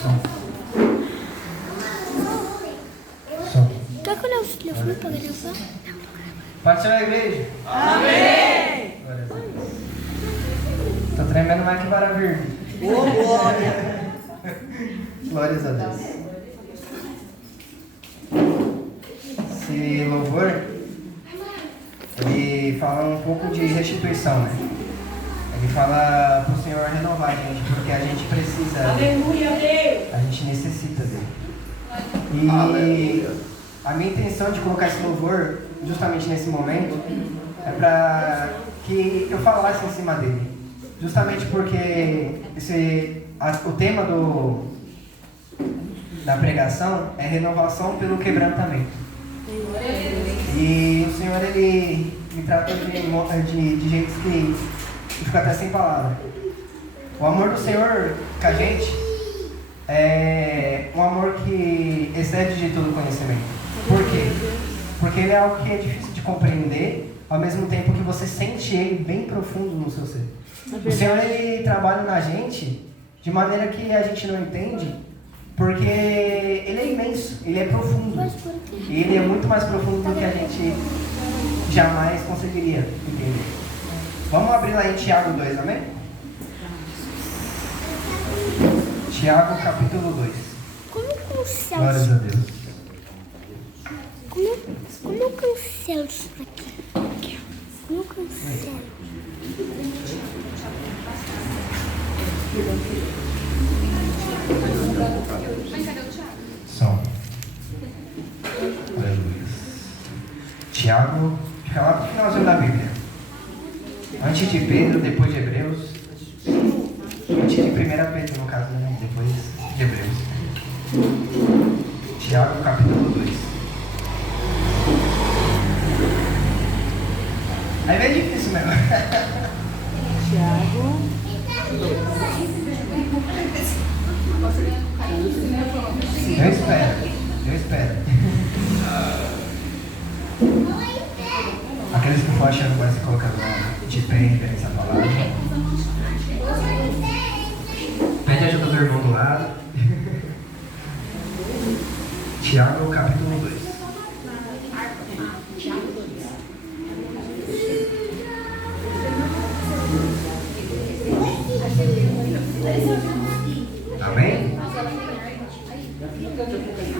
Som. Quer que eu leve o telefone para gravar? Pode chamar a igreja? Amém! Glória a Deus. Tô tremendo mais que vara verde. Glória! Glórias a Deus. Esse louvor, ele fala um pouco de restituição, né? Ele fala pro Senhor renovar a gente, porque a gente precisa. Aleluia, Deus! A gente necessita dele. E Aleluia. a minha intenção de colocar esse louvor, justamente nesse momento, é para que eu falasse em cima dele. Justamente porque o tema da pregação é renovação pelo quebrantamento. E o Senhor, ele me trata de jeitos que eu fico até sem palavras. O amor do Senhor com a gente é um amor que excede de todo conhecimento. Por quê? Porque ele é algo que é difícil de compreender, ao mesmo tempo que você sente ele bem profundo no seu ser. O Senhor, ele trabalha na gente de maneira que a gente não entende, porque ele é imenso, ele é profundo. E ele é muito mais profundo do que a gente jamais conseguiria entender. Vamos abrir lá em Tiago 2, amém? Tiago capítulo 2. Como eu cancelo Glórias isso? a Deus. Como eu cancelo isso daqui? Como eu cancelo? Som. Aleluia. Tiago, fica lá pro finalzinho da Bíblia. Antes de Pedro, depois de Hebreus. Antes de 1 Pedro, no caso, né? Depois de Hebreus. Tiago, capítulo 2. Aí é bem difícil mesmo. Tiago. Eu espero. Aqueles que for achando vai se colocando de pé em referência à palavra. Pede ajuda do irmão do lado. Tiago, capítulo 2. Amém?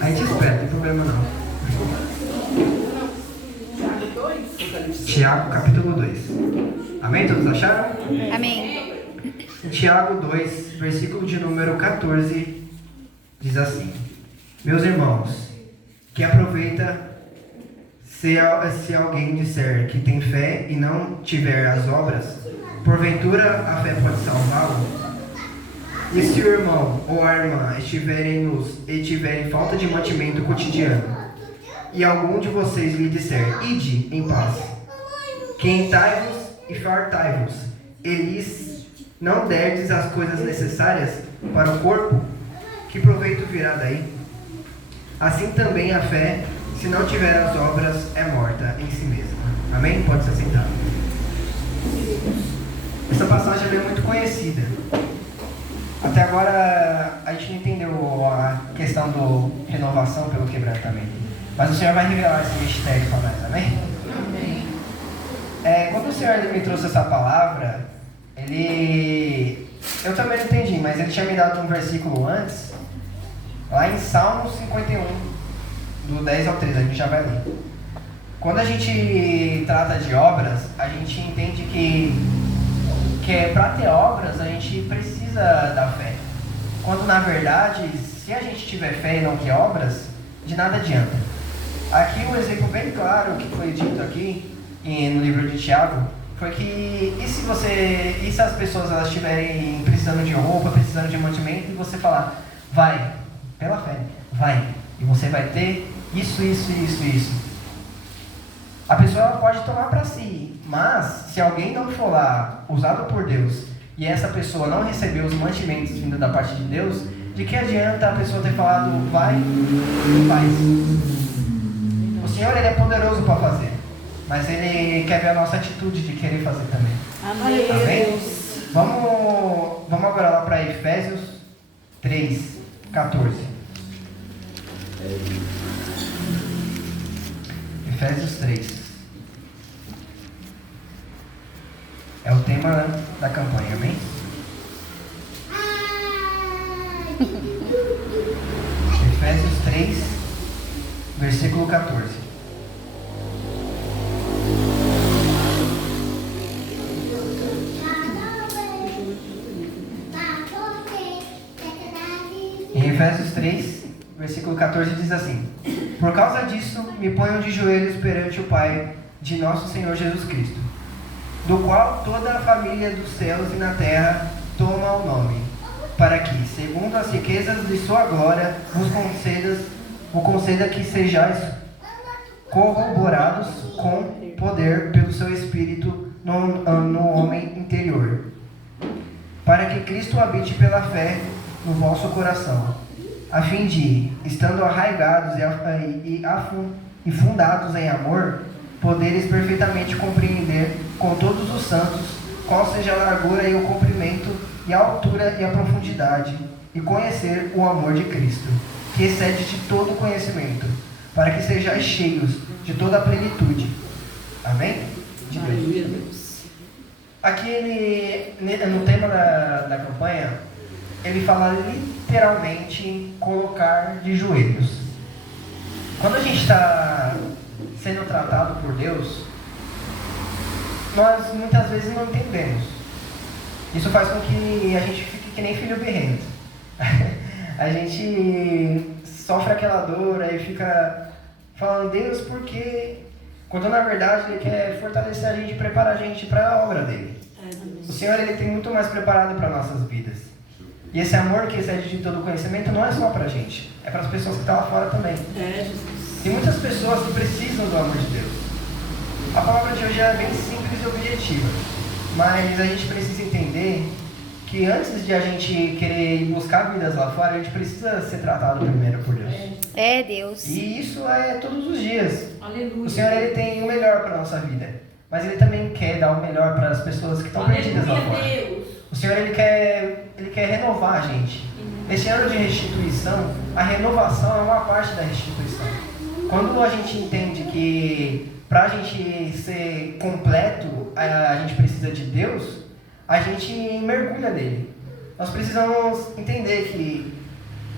A gente espera, não tem problema não. Tiago, capítulo 2. Amém? Todos acharam? Amém. Tiago 2, versículo de número 14, diz assim: Meus irmãos, que aproveita se alguém disser que tem fé e não tiver as obras, porventura a fé pode salvá-lo? E se o irmão ou a irmã estiverem nus e tiverem falta de mantimento cotidiano, e algum de vocês lhe disser, ide em paz, quentai-vos e fartai-vos, e lhes não derdes as coisas necessárias para o corpo, que proveito virá daí? Assim também a fé, se não tiver as obras, é morta em si mesma. Amém? Pode se assentar. Essa passagem é muito conhecida. Até agora a gente não entendeu a questão do renovação pelo quebrantamento. Mas o Senhor vai revelar esse mistério para nós, amém? Amém. Quando o Senhor me trouxe essa palavra, eu também não entendi, mas ele tinha me dado um versículo antes, lá em Salmo 51, do 10 ao 13, a gente já vai ler. Quando a gente trata de obras, a gente entende que para ter obras a gente precisa da fé. Quando na verdade, se a gente tiver fé e não ter obras, de nada adianta. Aqui um exemplo bem claro que foi dito aqui no livro de Tiago foi que e se as pessoas elas estiverem precisando de roupa, precisando de mantimento, e você falar, vai, pela fé, vai, e você vai ter isso. A pessoa ela pode tomar para si, mas se alguém não for lá usado por Deus e essa pessoa não receber os mantimentos vindo da parte de Deus, de que adianta a pessoa ter falado vai e faz? O Senhor ele é poderoso para fazer, mas ele quer ver a nossa atitude de querer fazer também. Amém. Amém? Vamos agora lá para Efésios 3. 14. Efésios 3. É o tema da campanha, amém? Efésios 3, versículo 14. Em Efésios 3, versículo 14 diz assim: Por causa disso, me ponho de joelhos perante o Pai de nosso Senhor Jesus Cristo, do qual toda a família dos céus e na terra toma o nome, para que, segundo as riquezas de sua glória, vos conceda que sejais corroborados com poder pelo seu Espírito no homem interior, para que Cristo habite pela fé no vosso coração, a fim de, estando arraigados e fundados em amor, poderes perfeitamente compreender com todos os santos qual seja a largura e o comprimento e a altura e a profundidade, e conhecer o amor de Cristo, que excede de todo conhecimento, para que sejais cheios de toda a plenitude. Amém? De Deus. Aqui no tema da campanha, ele fala literalmente em colocar de joelhos. Quando a gente está sendo tratado por Deus, nós muitas vezes não entendemos. Isso faz com que a gente fique que nem filho birrento. A gente sofre aquela dor e fica falando, Deus, por quê? Quando na verdade Ele quer fortalecer a gente e preparar a gente para a obra dele. O Senhor, Ele tem muito mais preparado para nossas vidas. E esse amor que excede de todo conhecimento não é só para a gente, é para as pessoas que estão lá fora também. Tem muitas pessoas que precisam do amor de Deus. A palavra de hoje é bem simples e objetiva, mas a gente precisa entender que antes de a gente querer buscar vidas lá fora, a gente precisa ser tratado primeiro por Deus. É Deus. E isso é todos os dias. Aleluia. O Senhor, Ele tem o melhor para a nossa vida, mas Ele também quer dar o melhor para as pessoas que estão perdidas lá fora. Deus. O Senhor, Ele quer renovar a gente. Nesse ano de restituição, a renovação é uma parte da restituição. Quando a gente entende que para a gente ser completo, a gente precisa de Deus, a gente mergulha nele. Nós precisamos entender que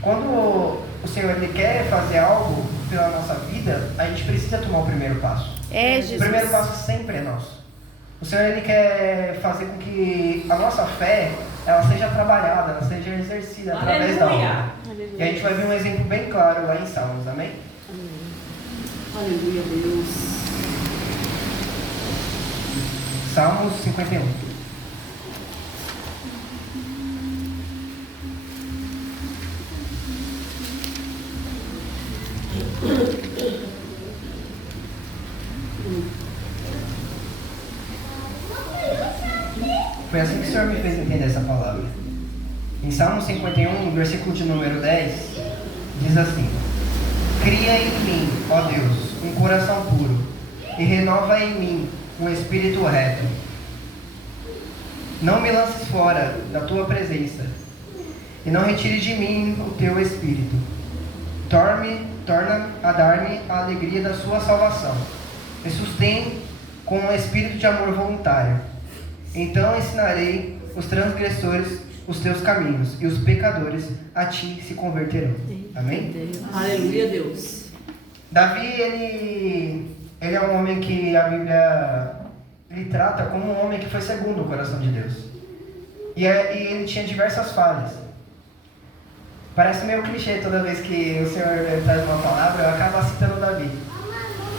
quando o Senhor, Ele quer fazer algo pela nossa vida, a gente precisa tomar o primeiro passo. Jesus. O primeiro passo sempre é nosso. O Senhor, Ele quer fazer com que a nossa fé, ela seja trabalhada, ela seja exercida através da obra. E a gente vai ver um exemplo bem claro lá em Salmos, amém? Aleluia, Deus. Salmos 51. Foi assim que o Senhor me fez entender essa palavra. Em Salmo 51, versículo de número 10, diz assim: Cria em mim, ó Deus, um coração puro, e renova em mim um espírito reto. Não me lances fora da tua presença, e não retire de mim o teu espírito. Torna a dar-me a alegria da sua salvação. Me sustém com um espírito de amor voluntário. Então ensinarei os transgressores os teus caminhos, e os pecadores a ti se converterão. Amém? Aleluia, Deus. Davi, ele é um homem que a Bíblia ele trata como um homem que foi segundo o coração de Deus. E ele tinha diversas falhas. Parece meio clichê toda vez que o Senhor traz uma palavra, eu acabo citando Davi.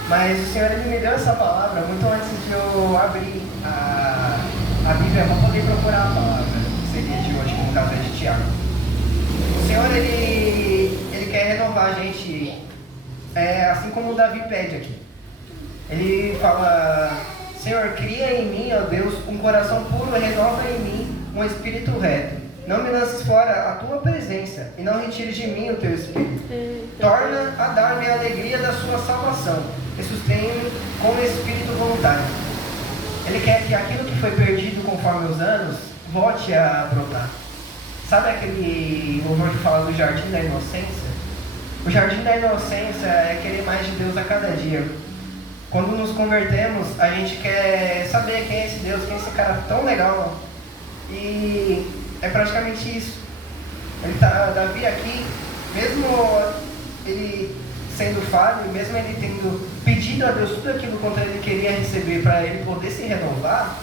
Mas o Senhor, Ele me deu essa palavra muito antes de eu abrir a Bíblia para poder procurar a palavra que seria de hoje, como o caso é de Tiago. O Senhor, ele quer renovar a gente, assim como o Davi pede aqui. Ele fala: Senhor, cria em mim, ó Deus, um coração puro, renova em mim um espírito reto. Não me lances fora a tua presença, e não retires de mim o teu espírito. Torna a dar-me a alegria da sua salvação, e sustente-me com o espírito voluntário. Ele quer que aquilo que foi perdido conforme os anos volte a brotar. Sabe aquele louvor que fala do Jardim da Inocência? O Jardim da Inocência é querer mais de Deus a cada dia. Quando nos convertemos, a gente quer saber quem é esse Deus, quem é esse cara tão legal. E é praticamente isso. Davi aqui, mesmo ele sendo falho, mesmo ele tendo pedido a Deus tudo aquilo quanto ele queria receber para ele poder se renovar,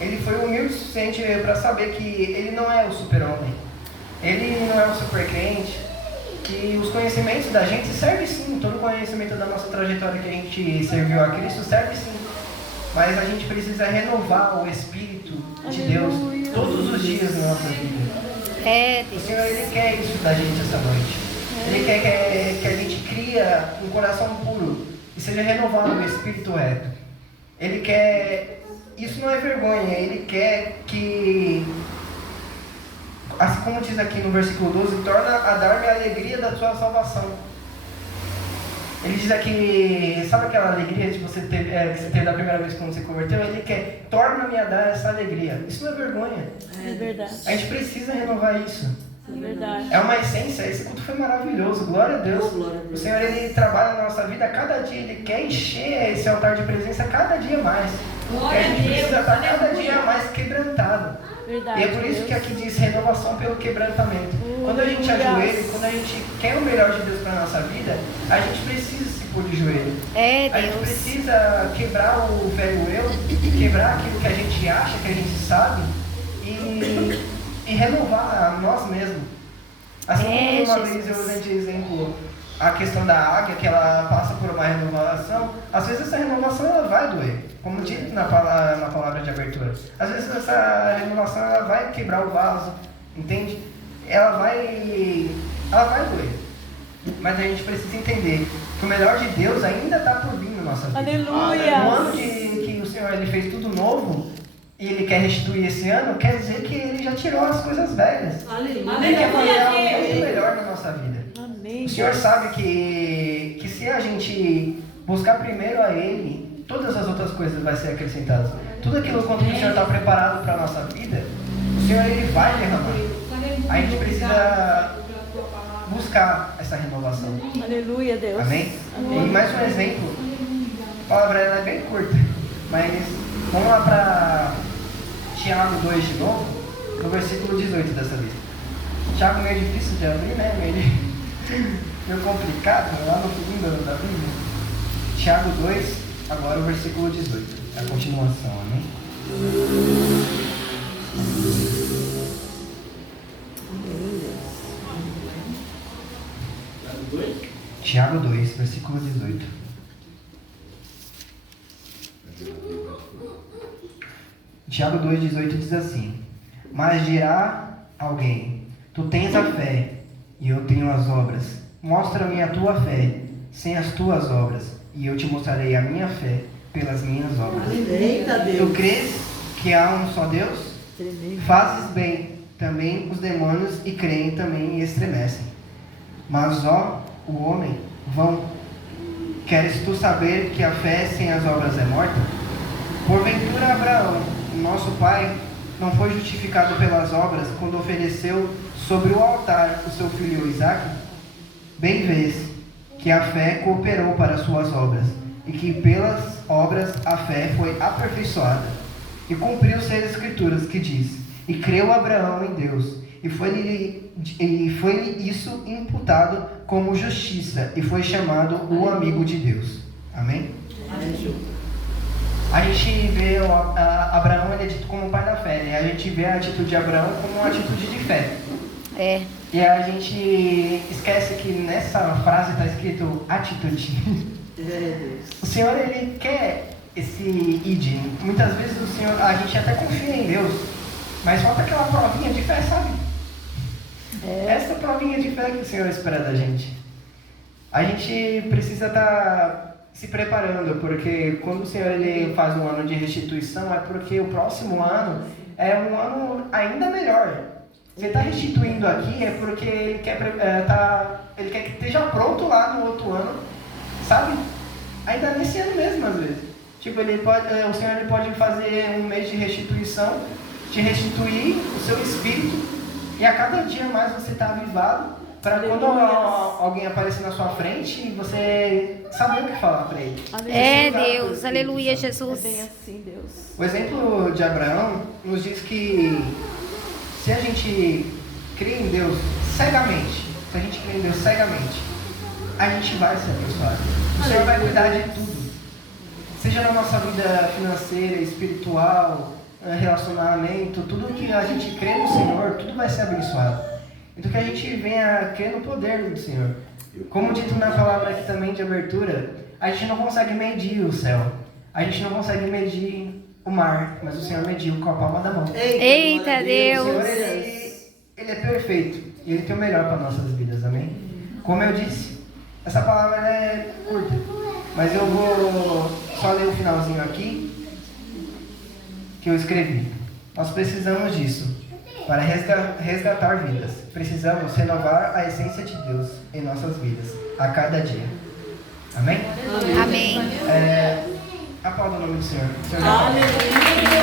ele foi humilde o suficiente para saber que ele não é o super-homem, ele não é o super-crente, que os conhecimentos da gente servem sim, todo o conhecimento da nossa trajetória que a gente serviu a Cristo serve sim, mas a gente precisa renovar o Espírito de Deus todos os dias na nossa vida. O Senhor, Ele quer isso da gente essa noite. Ele quer que a gente cria um coração puro e seja renovado no Espírito reto. Ele quer... Isso não é vergonha. Ele quer que, assim como diz aqui no versículo 12, torna a dar-me a alegria da tua salvação. Ele diz aqui, sabe aquela alegria que você teve da primeira vez quando você converteu? Ele quer, torna-me a dar essa alegria. Isso não é vergonha. É verdade. A gente precisa renovar isso. É verdade. É uma essência. Esse culto foi maravilhoso. Glória a Deus. O Senhor, Ele trabalha na nossa vida cada dia. Ele quer encher esse altar de presença cada dia mais. Glória a gente a Deus. precisa estar cada dia mais quebrantado. Verdade, E é por isso que aqui diz renovação pelo quebrantamento. Quando a gente ajoelha, quando a gente quer o melhor de Deus para a nossa vida, a gente precisa se pôr de joelho. A gente precisa quebrar o velho eu, quebrar aquilo que a gente acha, que a gente sabe, e renovar a nós mesmos. Assim como uma vez eu usei de exemplo a questão da águia, que ela passa por uma renovação, às vezes essa renovação ela vai doer, como dito na palavra de abertura. Às vezes essa renovação ela vai quebrar o vaso, entende? Ela vai doer. Mas a gente precisa entender que o melhor de Deus ainda está por vir na nossa vida. Aleluia! No ano que o Senhor ele fez tudo novo, e Ele quer restituir esse ano, quer dizer que Ele já tirou as coisas velhas. Aleluia! Ele quer fazer algo muito melhor na nossa vida. Amém. O Senhor sabe que se a gente buscar primeiro a Ele, todas as outras coisas vão ser acrescentadas. Tudo aquilo quanto o Senhor está preparado para a nossa vida, o Senhor Ele vai derramar. A gente precisa buscar essa renovação. Aleluia, Deus. Amém? Amém. E mais um exemplo. A palavra ela é bem curta, mas vamos lá para Tiago 2 de novo, no versículo 18 dessa vez. Tiago meio difícil de abrir, né? Meio complicado, lá no segundo da Bíblia. Tiago 2, agora o versículo 18. A continuação, amém? Tiago 2, versículo 18. Tiago 2,18 diz assim: mas dirá alguém, tu tens a fé, e eu tenho as obras. Mostra-me a tua fé, sem as tuas obras, e eu te mostrarei a minha fé pelas minhas obras. Eita, Tu Deus. crês que há um só Deus? Fazes bem, também os demônios e creem também e estremecem. Mas ó, o homem vão, queres tu saber que a fé sem as obras é morta? Porventura Abraão, o nosso pai, não foi justificado pelas obras quando ofereceu sobre o altar o seu filho Isaque? Bem vês que a fé cooperou para as suas obras, e que pelas obras a fé foi aperfeiçoada. E cumpriu-se as Escrituras que diz: e creu Abraão em Deus, e foi-lhe isso imputado como justiça, e foi chamado o amigo de Deus. Amém? A gente vê Abraão, ele é dito como o pai da fé, né? A gente vê a atitude de Abraão como uma atitude de fé. E a gente esquece que nessa frase está escrito atitude. O Senhor, Ele quer esse id. Muitas vezes a gente até confia em Deus, mas falta aquela provinha de fé, sabe? Essa provinha de fé que o Senhor espera da gente. A gente precisa estar se preparando, porque quando o Senhor ele faz um ano de restituição, é porque o próximo ano é um ano ainda melhor. Você está restituindo aqui é porque Ele quer que esteja pronto lá no outro ano, sabe? Ainda nesse ano mesmo, às vezes. Tipo, o Senhor ele pode fazer um mês de restituição, te restituir o seu espírito, E a cada dia mais você está avivado para quando alguém aparecer na sua frente, você saber o que falar para ele. É, Você usar Deus. o Espírito Aleluia, Santo. É Jesus. bem assim, Deus. O exemplo de Abraão nos diz que se a gente crê em Deus cegamente, se a gente crê em Deus cegamente, a gente vai ser abençoado. O Senhor vai cuidar de tudo. Seja na nossa vida financeira, espiritual, relacionamento, tudo que a gente crê no Senhor, tudo vai ser abençoado. Então que a gente venha crer no poder do Senhor. Como dito na palavra aqui também de abertura, a gente não consegue medir o céu. A gente não consegue medir o mar, mas o Senhor mediu com a palma da mão. Eita, O Deus. Senhor, ele é perfeito. E Ele tem o melhor para nossas vidas, amém? Como eu disse, essa palavra é curta. Mas eu vou só ler o finalzinho aqui, que eu escrevi. Nós precisamos disso para resgatar vidas. Precisamos renovar a essência de Deus em nossas vidas, a cada dia. Amém? Amém. Aplauda o nome do Senhor. O Senhor já Aleluia.